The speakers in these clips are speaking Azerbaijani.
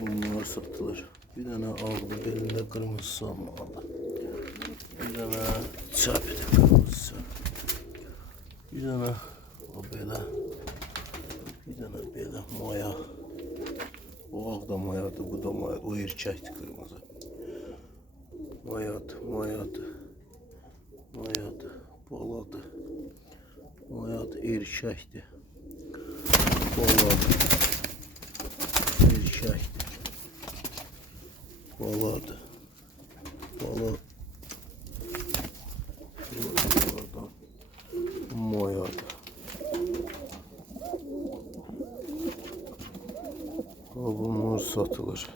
Bunlar satılır. Bir tane aldı belinde kırmızı salma aldı. Bir tane çapede kırmızı. Bir tane o böyle. Bir tane böyle maya. O da mayadı, bu da mayadı. O erkekti kırmızı. Mayadı, baladı. Mayadı erkekti. Baladı. Erkekti. Baladı. Mayadı. Bunlar satılır.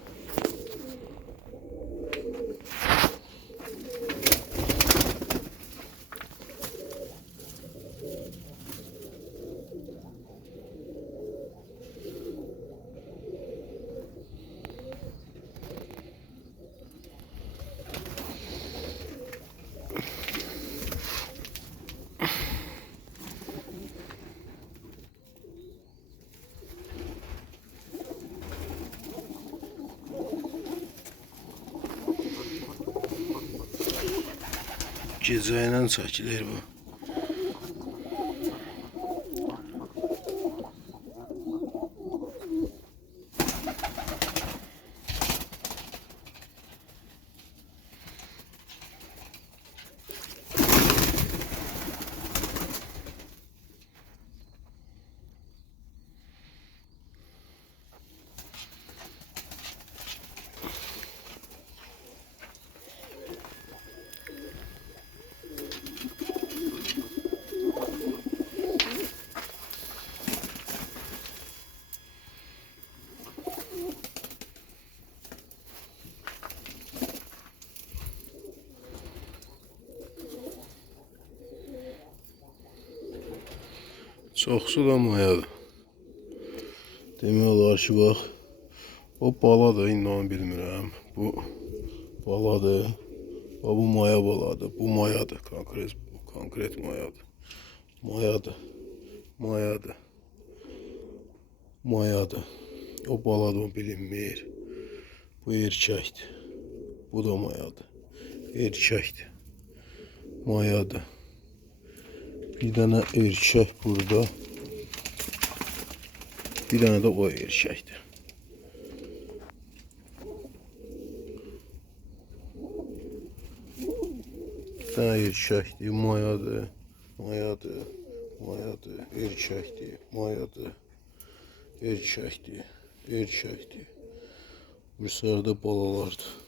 Gecəylə çəkilir bu. Çoxsu da mayadır. Demək olar ki, bax, o baladır, indi onu bilmirəm. Bu baladır, bu maya baladır, bu mayadır, konkret mayadır. Mayadır. O baladır, o bilinmir. Bu erkəkdir. Bu da mayadır. Erkəkdir. Mayadır. Bir tane erkek burada. Bir tane de o erkektir. Bir tane erkektir. Mayadır. Erkektir. Erkektir. Bu sırada balalardır.